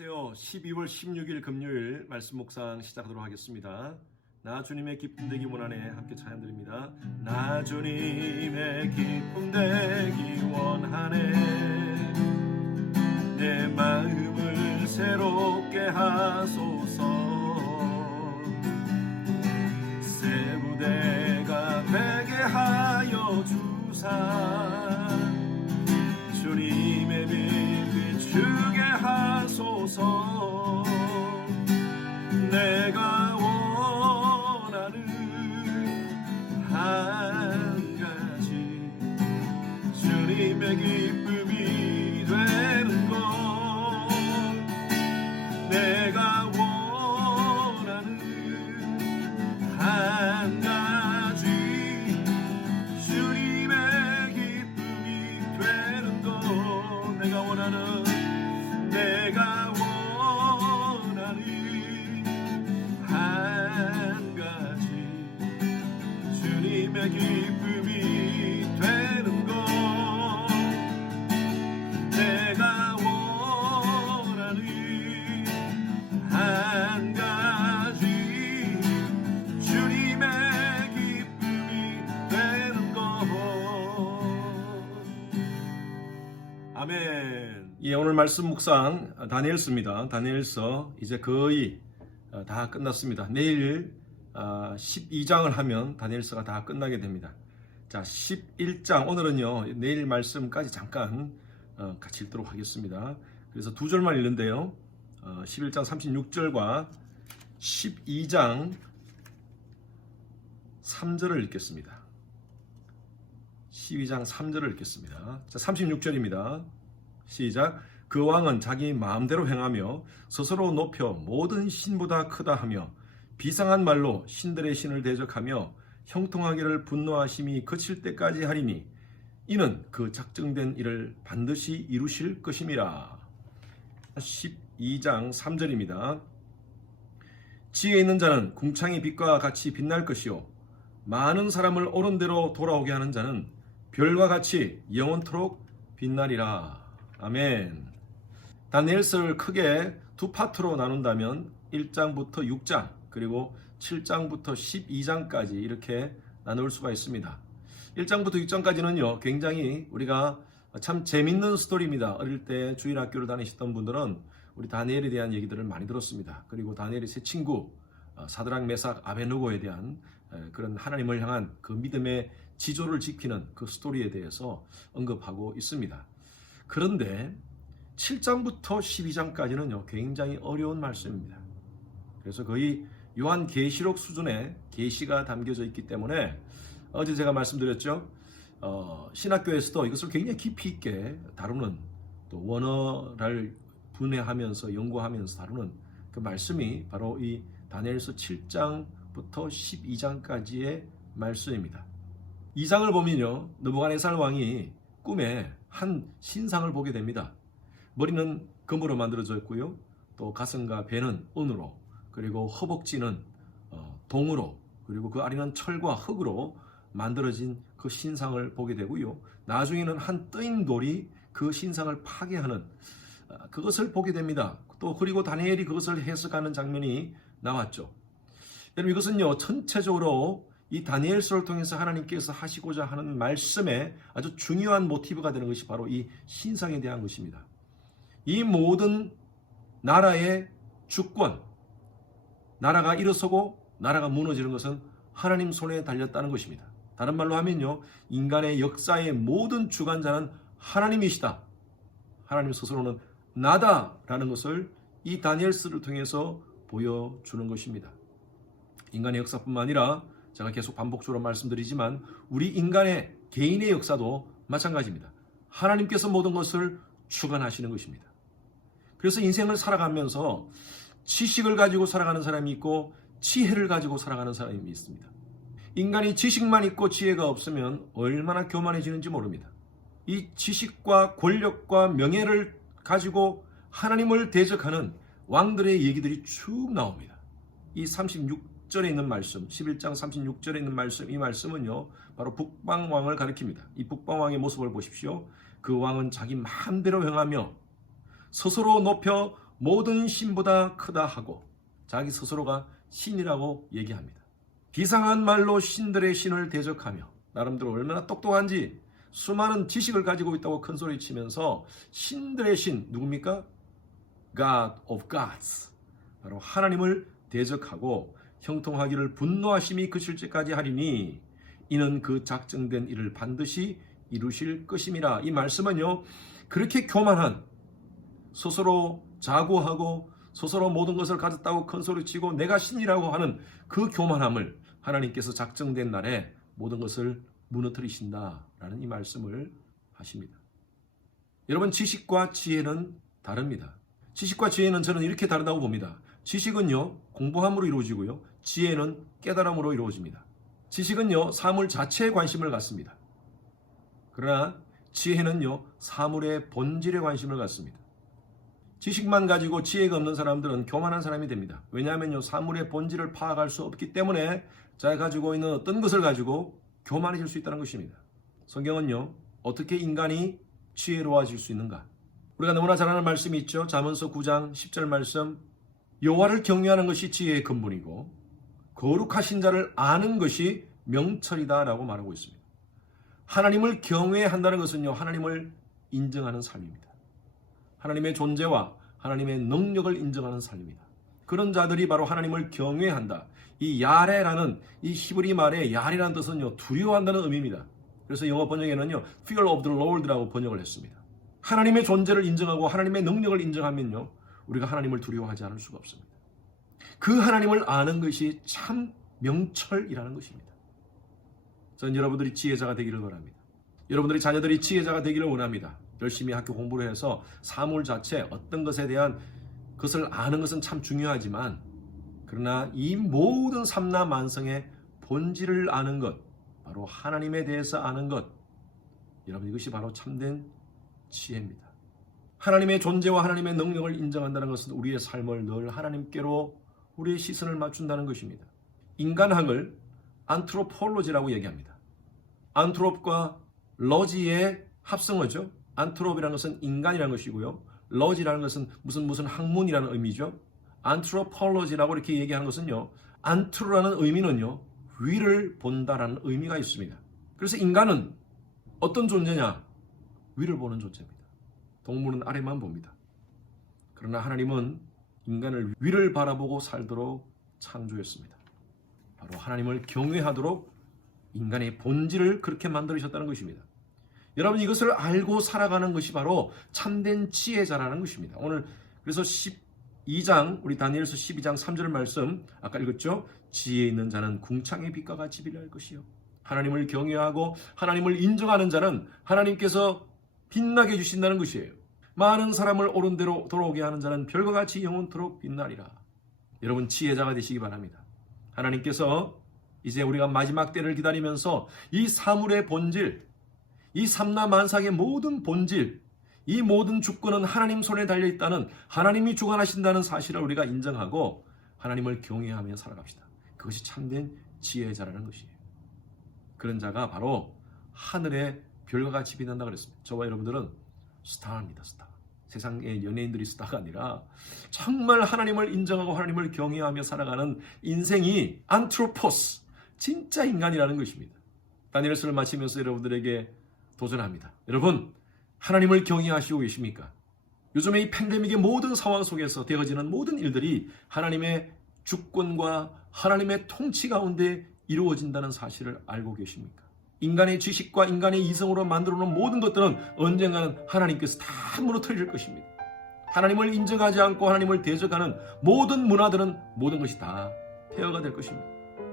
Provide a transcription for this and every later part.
안녕하세요. 12월 16일 금요일 말씀 묵상 시작하도록 하겠습니다. 나 주님의 기쁨 되기 원하네 함께 찬양 드립니다. 나 주님의 기쁨 되기 원하네 내 마음을 새롭게 하소서 새 부대가 되게 하여 주사 주님의 빛 비추게 하소서 내가 원하는 한 가지 주님의 기쁨이 되는 것 내가 원하는 한 가지 주님의 기쁨이 되는 것 내가 원하는 한 가지 주님의 기쁨이 되는 것 내가 원하는 한 가지 주님의 기쁨이 되는 것 아멘. 예, 오늘 말씀 묵상 다니엘서입니다. 다니엘서 이제 거의 다 끝났습니다. 내일 12장을 하면 다니엘서가 다 끝나게 됩니다. 자, 11장 오늘은요 내일 말씀까지 잠깐 같이 읽도록 하겠습니다. 그래서 두 절만 읽는데요 11장 36절과 12장 3절을 읽겠습니다. 12장 3절을 읽겠습니다. 자, 36절입니다. 시작. 그 왕은 자기 마음대로 행하며 스스로 높여 모든 신보다 크다 하며 비상한 말로 신들의 신을 대적하며 형통하기를 분노하심이 그칠 때까지 하리니 이는 그 작정된 일을 반드시 이루실 것임이라. 12장 3절입니다. 지혜 있는 자는 궁창의 빛과 같이 빛날 것이요 많은 사람을 옳은 대로 돌아오게 하는 자는 별과 같이 영원토록 빛나리라. 아멘. 다니엘서를 크게 두 파트로 나눈다면 1장부터 6장 그리고 7장부터 12장까지 이렇게 나눌 수가 있습니다. 1장부터 6장까지는요 굉장히 우리가 참 재밌는 스토리입니다. 어릴 때 주일학교를 다니셨던 분들은 우리 다니엘에 대한 얘기들을 많이 들었습니다. 그리고 다니엘의 세 친구 사드락 메삭 아베느고에 대한 그런 하나님을 향한 그 믿음의 지조를 지키는 그 스토리에 대해서 언급하고 있습니다. 그런데 7장부터 12장까지는요 굉장히 어려운 말씀입니다. 그래서 거의 요한계시록 수준의 계시가 담겨져 있기 때문에 어제 제가 말씀드렸죠. 신학교에서도 이것을 굉장히 깊이 있게 다루는 또 원어를 분해하면서 연구하면서 다루는 그 말씀이 바로 이 다니엘서 7장부터 12장까지의 말씀입니다. 2장을 보면요 느부갓네살 왕이 꿈에 한 신상을 보게 됩니다. 머리는 금으로 만들어져 있고요. 또 가슴과 배는 은으로 그리고 허벅지는 동으로 그리고 그 아래는 철과 흙으로 만들어진 그 신상을 보게 되고요. 나중에는 한 뜨인 돌이 그 신상을 파괴하는 그것을 보게 됩니다. 또 그리고 다니엘이 그것을 해석하는 장면이 나왔죠. 여러분 이것은요 전체적으로 이 다니엘서를 통해서 하나님께서 하시고자 하는 말씀의 아주 중요한 모티브가 되는 것이 바로 이 신상에 대한 것입니다. 이 모든 나라의 주권, 나라가 일어서고 나라가 무너지는 것은 하나님 손에 달렸다는 것입니다. 다른 말로 하면요 인간의 역사의 모든 주관자는 하나님이시다. 하나님 스스로는 나다라는 것을 이 다니엘서를 통해서 보여주는 것입니다. 인간의 역사뿐만 아니라 제가 계속 반복적으로 말씀드리지만 우리 인간의 개인의 역사도 마찬가지입니다. 하나님께서 모든 것을 주관하시는 것입니다. 그래서 인생을 살아가면서 지식을 가지고 살아가는 사람이 있고 지혜를 가지고 살아가는 사람이 있습니다. 인간이 지식만 있고 지혜가 없으면 얼마나 교만해지는지 모릅니다. 이 지식과 권력과 명예를 가지고 하나님을 대적하는 왕들의 얘기들이 쭉 나옵니다. 이 36절에 있는 말씀, 11장 36절에 있는 말씀, 이 말씀은요 바로 북방왕을 가리킵니다. 이 북방왕의 모습을 보십시오. 그 왕은 자기 마음대로 행하며 스스로 높여 모든 신보다 크다 하고 자기 스스로가 신이라고 얘기합니다. 비상한 말로 신들의 신을 대적하며 나름대로 얼마나 똑똑한지 수많은 지식을 가지고 있다고 큰소리치면서 신들의 신 누굽니까? God of Gods, 바로 하나님을 대적하고 형통하기를 분노하심이 그칠 때까지 하리니 이는 그 작정된 일을 반드시 이루실 것임이라. 이 말씀은요, 그렇게 교만한, 스스로 자고하고 스스로 모든 것을 가졌다고 큰소리치고 내가 신이라고 하는 그 교만함을 하나님께서 작정된 날에 모든 것을 무너뜨리신다라는 이 말씀을 하십니다. 여러분, 지식과 지혜는 다릅니다. 지식과 지혜는 저는 이렇게 다르다고 봅니다. 지식은요, 공부함으로 이루어지고요, 지혜는 깨달음으로 이루어집니다. 지식은요, 사물 자체에 관심을 갖습니다. 그러나 지혜는요, 사물의 본질에 관심을 갖습니다. 지식만 가지고 지혜가 없는 사람들은 교만한 사람이 됩니다. 왜냐하면요, 사물의 본질을 파악할 수 없기 때문에 자기가 가지고 있는 어떤 것을 가지고 교만해질 수 있다는 것입니다. 성경은요, 어떻게 인간이 지혜로워질 수 있는가? 우리가 너무나 잘 아는 말씀이 있죠. 잠언서 9장 10절 말씀, 여호와를 경외하는 것이 지혜의 근본이고 거룩하신 자를 아는 것이 명철이다 라고 말하고 있습니다. 하나님을 경외한다는 것은요, 하나님을 인정하는 삶입니다. 하나님의 존재와 하나님의 능력을 인정하는 삶입니다. 그런 자들이 바로 하나님을 경외한다. 이 야레라는 이 히브리 말의 야레라는 뜻은요, 두려워한다는 의미입니다. 그래서 영어 번역에는요, Fear of the Lord라고 번역을 했습니다. 하나님의 존재를 인정하고 하나님의 능력을 인정하면요, 우리가 하나님을 두려워하지 않을 수가 없습니다. 그 하나님을 아는 것이 참 명철이라는 것입니다. 저는 여러분들이 지혜자가 되기를 바랍니다. 여러분들이 자녀들이 지혜자가 되기를 원합니다. 열심히 학교 공부를 해서 사물 자체 어떤 것에 대한 것을 아는 것은 참 중요하지만, 그러나 이 모든 삼라 만성의 본질을 아는 것, 바로 하나님에 대해서 아는 것, 여러분, 이것이 바로 참된 지혜입니다. 하나님의 존재와 하나님의 능력을 인정한다는 것은 우리의 삶을 늘 하나님께로 우리의 시선을 맞춘다는 것입니다. 인간학을 안트로폴로지라고 얘기합니다. 안트롭과 러지의 합성어죠. 안트롭이라는 것은 인간이라는 것이고요, 러지라는 것은 무슨 학문이라는 의미죠. 안트로폴로지라고 이렇게 얘기하는 것은요, 안트로라는 의미는요, 위를 본다라는 의미가 있습니다. 그래서 인간은 어떤 존재냐? 위를 보는 존재입니다. 동물은 아래만 봅니다. 그러나 하나님은 인간을 위를 바라보고 살도록 창조했습니다. 바로 하나님을 경외하도록 인간의 본질을 그렇게 만들으셨다는 것입니다. 여러분, 이것을 알고 살아가는 것이 바로 참된 지혜자라는 것입니다. 오늘 그래서 12장, 우리 다니엘서 12장 3절 말씀 아까 읽었죠? 지혜 있는 자는 궁창의 빛과 같이 빛날 것이요, 하나님을 경외하고 하나님을 인정하는 자는 하나님께서 빛나게 해주신다는 것이에요. 많은 사람을 옳은 대로 돌아오게 하는 자는 별과 같이 영원토록 빛나리라. 여러분, 지혜자가 되시기 바랍니다. 하나님께서 이제 우리가 마지막 때를 기다리면서 이 사물의 본질, 이 삼라만상의 모든 본질, 이 모든 주권은 하나님 손에 달려있다는, 하나님이 주관하신다는 사실을 우리가 인정하고 하나님을 경외하며 살아갑시다. 그것이 참된 지혜자라는 것이에요. 그런 자가 바로 하늘의 별과 같이 빛난다 그랬습니다. 저와 여러분들은 스타입니다. 스타. 세상의 연예인들이 스타가 아니라 정말 하나님을 인정하고 하나님을 경외하며 살아가는 인생이 안트로포스, 진짜 인간이라는 것입니다. 다니엘서를 마치면서 여러분들에게 도전합니다. 여러분, 하나님을 경외하시고 계십니까? 요즘에 이 팬데믹의 모든 상황 속에서 되어지는 모든 일들이 하나님의 주권과 하나님의 통치 가운데 이루어진다는 사실을 알고 계십니까? 인간의 지식과 인간의 이성으로 만들어 놓은 모든 것들은 언젠가는 하나님께서 다 무너뜨릴 것입니다. 하나님을 인정하지 않고 하나님을 대적하는 모든 문화들은 모든 것이 다 폐허가 될 것입니다.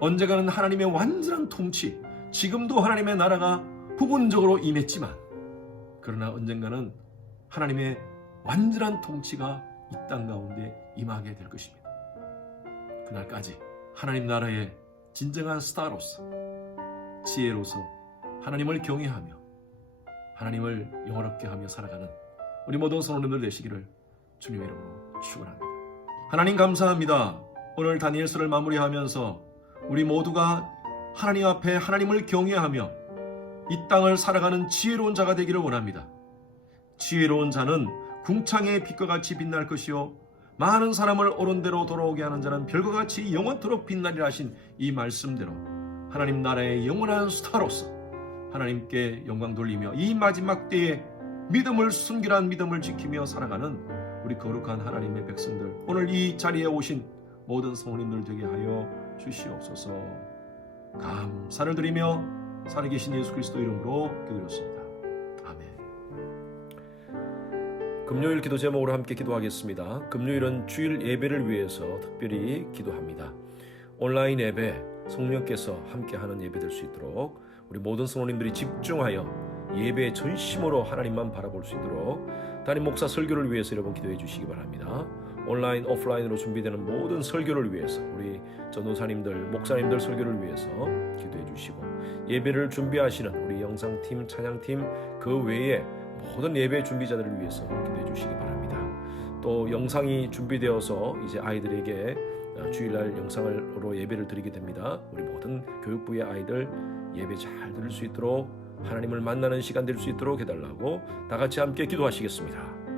언젠가는 하나님의 완전한 통치, 지금도 하나님의 나라가 부분적으로 임했지만, 그러나 언젠가는 하나님의 완전한 통치가 이 땅 가운데 임하게 될 것입니다. 그날까지 하나님 나라의 진정한 스타로서, 지혜로서 하나님을 경외하며 하나님을 영원롭게 하며 살아가는 우리 모든 성도님들 되시기를 주님의 이름으로 축원합니다. 하나님 감사합니다. 오늘 다니엘서를 마무리하면서 우리 모두가 하나님 앞에 하나님을 경외하며 이 땅을 살아가는 지혜로운 자가 되기를 원합니다. 지혜로운 자는 궁창의 빛과 같이 빛날 것이요, 많은 사람을 옳은 대로 돌아오게 하는 자는 별과 같이 영원토록 빛나리라 하신 이 말씀대로 하나님 나라의 영원한 스타로서 하나님께 영광 돌리며 이 마지막 때에 믿음을 순결한 믿음을 지키며 살아가는 우리 거룩한 하나님의 백성들, 오늘 이 자리에 오신 모든 성도님들 되게 하여 주시옵소서. 감사를 드리며 살아계신 예수 그리스도 이름으로 기도드렸습니다. 아멘. 금요일 기도 제목으로 함께 기도하겠습니다. 금요일은 주일 예배를 위해서 특별히 기도합니다. 온라인 예배, 성령께서 함께하는 예배 될 수 있도록 우리 모든 성도님들이 집중하여 예배의 전심으로 하나님만 바라볼 수 있도록 담임 목사 설교를 위해서 여러분 기도해 주시기 바랍니다. 온라인, 오프라인으로 준비되는 모든 설교를 위해서 우리 전도사님들, 목사님들 설교를 위해서 기도해 주시고, 예배를 준비하시는 우리 영상팀, 찬양팀, 그 외에 모든 예배 준비자들을 위해서 기도해 주시기 바랍니다. 또 영상이 준비되어서 이제 아이들에게 주일날 영상으로 예배를 드리게 됩니다. 우리 모든 교육부의 아이들 예배 잘 들을 수 있도록, 하나님을 만나는 시간 될 수 있도록 해달라고 다 같이 함께 기도하시겠습니다.